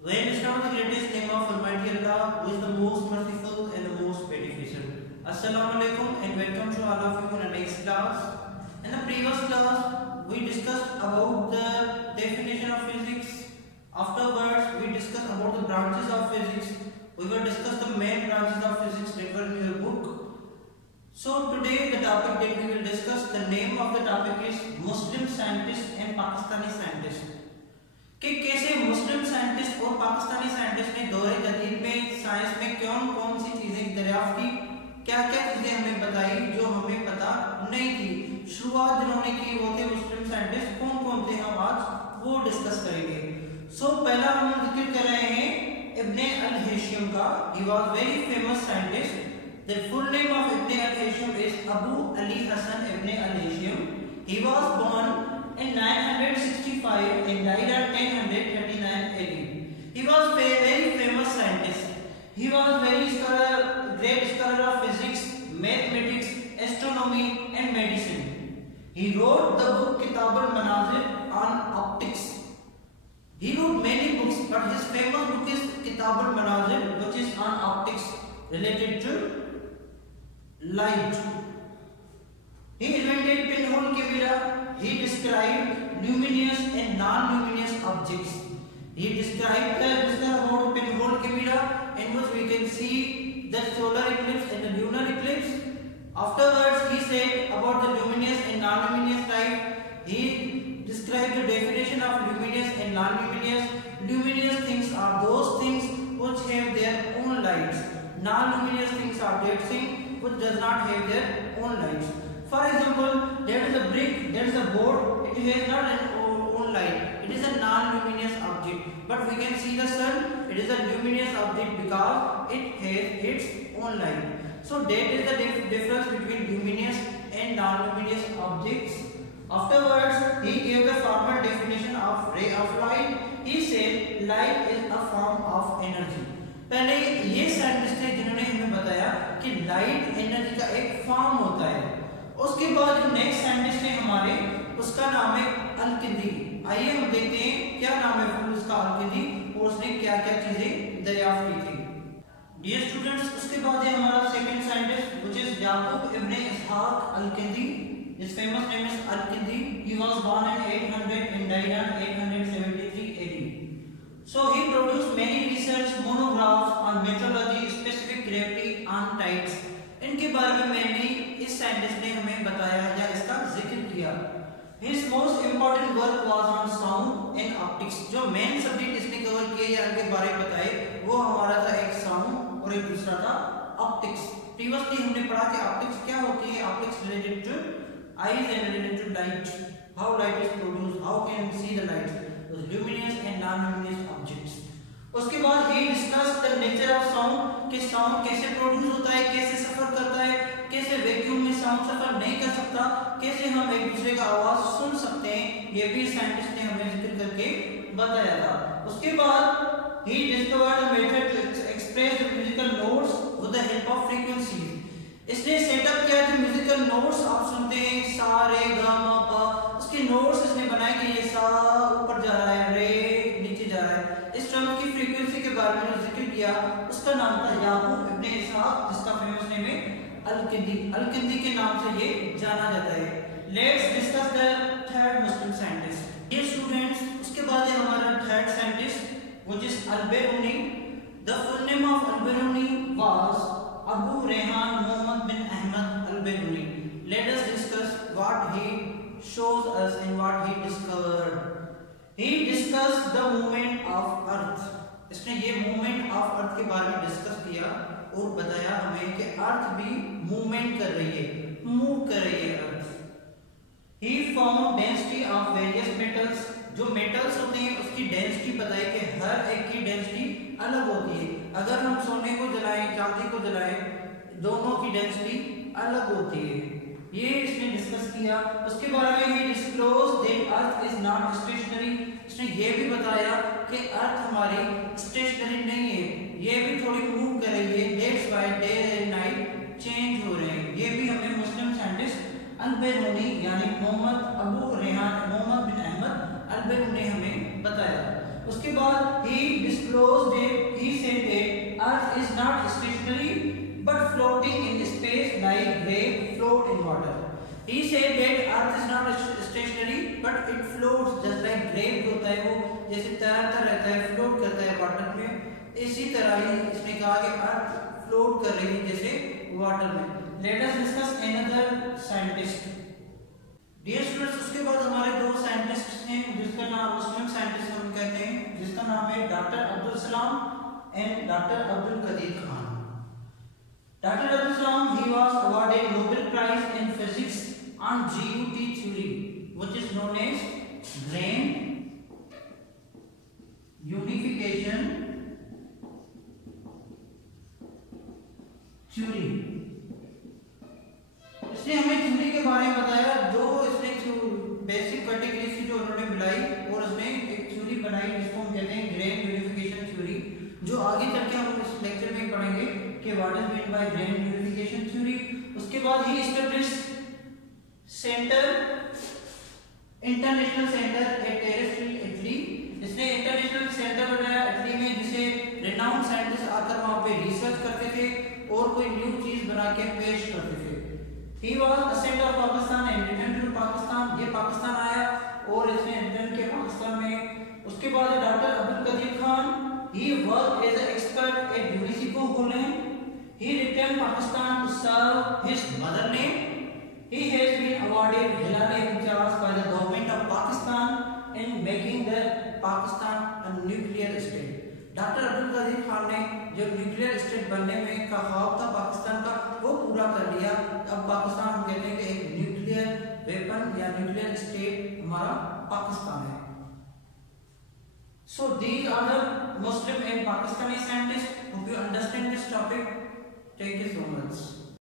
When is now the greatest name of Almighty Allah, who is the most merciful and the most beneficent. Assalamu alaikum and welcome to all of you in the next class. In the previous class, we discussed about the definition of physics. Afterwards, we discussed about the branches of physics. We will discuss the main branches of physics that were in your book. So today the topic that we will discuss, the name of the topic is Muslim scientists and Pakistani scientists. कि कैसे मुस्लिम साइंटिस्ट और पाकिस्तानी साइंटिस्ट ने दौरे जदीद में साइंस में कौन कौन सी चीजें दरियाफ्त की, क्या क्या चीजें हमें बताई जो हमें पता नहीं थी। शुरुआत जिन्होंने की वो थे मुस्लिम साइंटिस्ट, कौन कौन थे हम आज वो डिस्कस करेंगे। पहला हम जिक्र कर रहे हैं इब्ने अल हेशिम का। He was very famous scientist. The full name of Ibn al Haytham is Abu Ali Hasan Ibn al Haytham. He was born in 965 and died at 1039 AD. He was a very famous scientist. He was very great scholar of physics, mathematics, astronomy and medicine. He wrote the book Kitab al-Manazir on optics. He wrote many books, but his famous book is Kitab al-Manazir, which is on optics related to light. He invented pinhole camera. He described luminous and non-luminous objects. He described about pinhole camera, in which we can see the solar eclipse and the lunar eclipse. Afterwards, he said about the luminous and non-luminous light. He described the definition of luminous and non-luminous. Luminous things are those things which have their own lights. Non-luminous things are that things which does not have their own lights. For example, there is a brick, there is a board, it has not an own light. It is a non-luminous object. But we can see the sun, it is a luminous object because it has its own light. So that is the difference between luminous and non-luminous objects. Afterwards, he gave the formal definition of ray of light. He said light is a form of energy. पहले ये साइंटिस्ट थे जिन्होंने हमें बताया कि light energy का एक फॉर्म होता है। उसके बाद जो नेक्स्ट साइंटिस्ट है हमारे, उसका नाम है अल-किंदी। आइए हम देखते हैं क्या नाम है फिर उसका अल-किंदी और उसने क्या क्या चीजें दरियाफ्त की थी। डियर स्टूडेंट्स, उसके बाद है हमारा second scientist which is Yaqub Ibn Ishaq al Kindi. His famous name is al Kindi. He was born in 800 and died in 873 AD. So he produced many research monographs on meteorology, specific gravity and tides. इनके बारे में मैंने इस साइंटिस्ट ने हमें बताया या इसका जिक्र किया। His most important work was on sound and optics. जो मेन सब्जेक्ट इसने कवर किए या इनके बारे में बताए वो हमारा था एक साउंड और एक दूसरा था ऑप्टिक्स। प्रीवियसली हमने पढ़ा कि ऑप्टिक्स क्या होती है। Optics related to eyes and related to light, how light is produced, how can we see the light, luminous and non-luminous objects. उसके बाद he discuss the nature of sound, कि साउंड कैसे प्रोड्यूस होता है, कैसे सफर करता है, कैसे वैक्यूम में साउंड सफर नहीं कर सकता, कैसे हम एक दूसरे का आवाज सुन सकते हैं, ये भी साइंटिस्ट ने हमें जिक्र करके बताया था। उसके बाद ही discovered the method to express the musical notes with the help of frequencies. इसने सेटअप किया जो म्यूजिकल नोट्स आप सुनते हैं सा रे गा मा पा, उसके नोट्स इसने बनाए कि ये सा ऊपर जा रहा है, रे नीचे जा रहा है। इस टर्म की फ्रीक्वेंसी के बारे में जो जिक्र किया उसका नाम था याकूब इब्ने इसहाक, जिसका फेमस नेम है अल-किंदी। अल-किंदी के नाम से ये जाना जाता है। Let's discuss the third Muslim scientist. ये स्टूडेंट्स, उसके बाद है हमारा third scientist which is al Biruni. The full name of al Biruni was Abu Rayhan Muhammad bin Ahmad al Biruni. Let us discuss what he shows us and what he discovered. He discussed the movement of earth. इसने ये movement of earth के बारे में डिस्कस किया और बताया हमें कि अर्थ भी मूवमेंट कर रही है, मूव कर रही है अर्थ। He found density of various metals. जो मेटल्स होते हैं उसकी डेंसिटी बताई कि हर एक की डेंसिटी अलग होती है। अगर हम सोने को जलाएं, चांदी को जलाएं, दोनों की डेंसिटी अलग होती है। ये इसने डिस्कस किया। उसके बारे में he disclose that earth is not stationary. इसने ये भी बताया कि अर्थ हमारी स्टेशनरी नहीं है, ये भी थोड़ी मूव कर रही है। That's why day and night change हो रहे हैं। ये भी हमें मुस्लिम साइंटिस्ट अल-बिरूनी यानी मोहम्मद Abu Rayhan Muhammad bin Ahmad अल-बिरूनी ने हमें बताया। उसके बाद ही disclose He said that Earth is not stationary, but it floats just like grape होता है, वो जैसे तैरता रहता है, फ्लोट करता है वाटर में, इसी तरह ही इसने कहा कि अर्थ फ्लोट कर रही है जैसे वाटर में. Let us discuss another scientist. Dear students, उसके बाद हमारे दो साइंटिस्ट हैं जिसका नाम मुस्लिम साइंटिस्ट हम कहते हैं, जिसका नाम है doctor Abdul Salam and doctor Abdul Qadeer Khan. Dr. Abdul Salam, he was awarded Nobel Prize in Physics on GUT theory, which is known as grain unification theory. इसने हमें थ्योरी के बारे में बताया, दो इसने बेसिक कैटेगरीज की जो उन्होंने मिलाई और उसने एक थ्योरी बनाई जिसको हम कहते हैं ग्रेन यूनिफिकेशन थ्योरी, जो आगे चल के हम इस लेक्चर में पढ़ेंगे कि what is mean by grand unification theory. उसके बाद he establish centre international centre at terrestrial Italy. इसने इंटरनेशनल सेंटर बनाया इटली में, जिसे रिनाउंड साइंटिस्ट आकर वहां पे रिसर्च करते थे और कोई न्यू चीज बना के पेश करते थे. He was sent off Pakistan and return to Pakistan. ये पाकिस्तान आया और इसने रिटर्न किया पाकिस्तान में. उसके बाद doctor Abdul Qadeer Khan, he worked as an expert at UNESCO Holland. He returned Pakistan to serve his motherland. He has been awarded Hilal-e Imtiaz by the government of Pakistan in making the Pakistan a nuclear state. Doctor Abdul Qadeer Khan ने जो nuclear state बनने में का ख्वाब था पाकिस्तान का, वो पूरा कर लिया. अब पाकिस्तान हम कहते हैं कि एक न्यूक्लियर वेपन या न्यूक्लियर स्टेट हमारा पाकिस्तान है. So these are the Muslim and Pakistani scientists. Hope you understand this topic. Thank you so much.